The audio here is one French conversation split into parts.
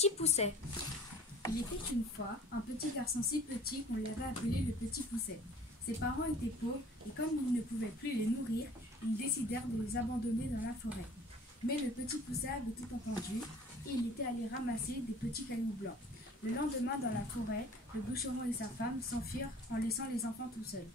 petit Pousset. Il était une fois un petit garçon si petit qu'on l'avait appelé le petit Pousset. Ses parents étaient pauvres et comme ils ne pouvaient plus les nourrir, ils décidèrent de les abandonner dans la forêt. Mais le petit Pousset avait tout entendu et il était allé ramasser des petits cailloux blancs. Le lendemain, dans la forêt, le bûcheron et sa femme s'enfuirent en laissant les enfants tout seuls.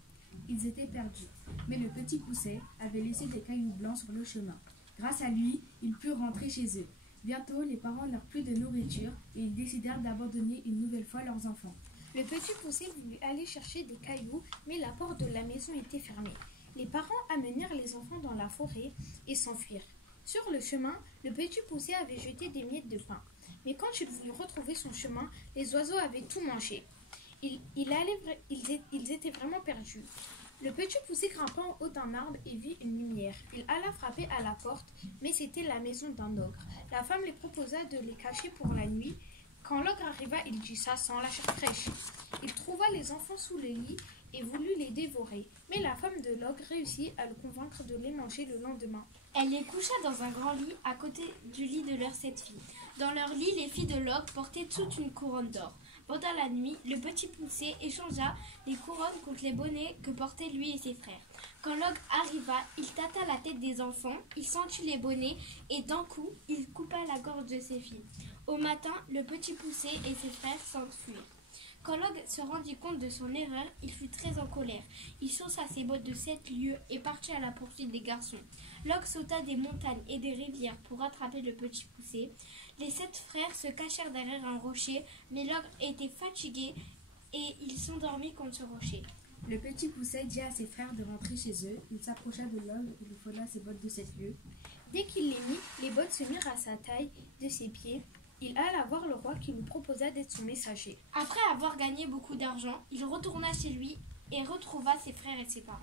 Ils étaient perdus, mais le petit Pousset avait laissé des cailloux blancs sur le chemin. Grâce à lui, ils purent rentrer chez eux. Bientôt, les parents n'eurent plus de nourriture et ils décidèrent d'abandonner une nouvelle fois leurs enfants. Le petit Pousset voulut aller chercher des cailloux, mais la porte de la maison était fermée. Les parents amenèrent les enfants dans la forêt et s'enfuirent. Sur le chemin, le petit Pousset avait jeté des miettes de pain. Mais quand il voulut retrouver son chemin, les oiseaux avaient tout mangé. Ils étaient vraiment perdus. Le petit Pousset grimpa en haut d'un arbre et vit une lumière. Il alla frapper à la porte, mais c'était la maison d'un ogre. La femme lui proposa de les cacher pour la nuit. Quand l'ogre arriva, il dit « ça sent la chair fraîche ». Il trouva les enfants sous le lit et voulut les dévorer. Mais la femme de l'ogre réussit à le convaincre de les manger le lendemain. Elle les coucha dans un grand lit à côté du lit de leurs 7 filles. Dans leur lit, les filles de l'ogre portaient toute une couronne d'or. Pendant la nuit, le petit Pousset échangea les couronnes contre les bonnets que portaient lui et ses frères. Quand l'ogre arriva, il tâta la tête des enfants, il sentit les bonnets et d'un coup, il coupa la gorge de ses filles. Au matin, le petit Pousset et ses frères s'enfuirent. Quand l'ogre se rendit compte de son erreur, il fut très en colère. Il chaussa ses bottes de 7 lieues et partit à la poursuite des garçons. L'ogre sauta des montagnes et des rivières pour rattraper le petit Pousset. Les 7 frères se cachèrent derrière un rocher, mais l'ogre était fatigué et il s'endormit contre ce rocher. Le petit Pousset dit à ses frères de rentrer chez eux. Il s'approcha de l'ogre et lui fola ses bottes de 7 lieues. Dès qu'il les mit, les bottes se mirent à sa taille de ses pieds. Il alla voir le roi qui lui proposa d'être son messager. Après avoir gagné beaucoup d'argent, il retourna chez lui et retrouva ses frères et ses parents.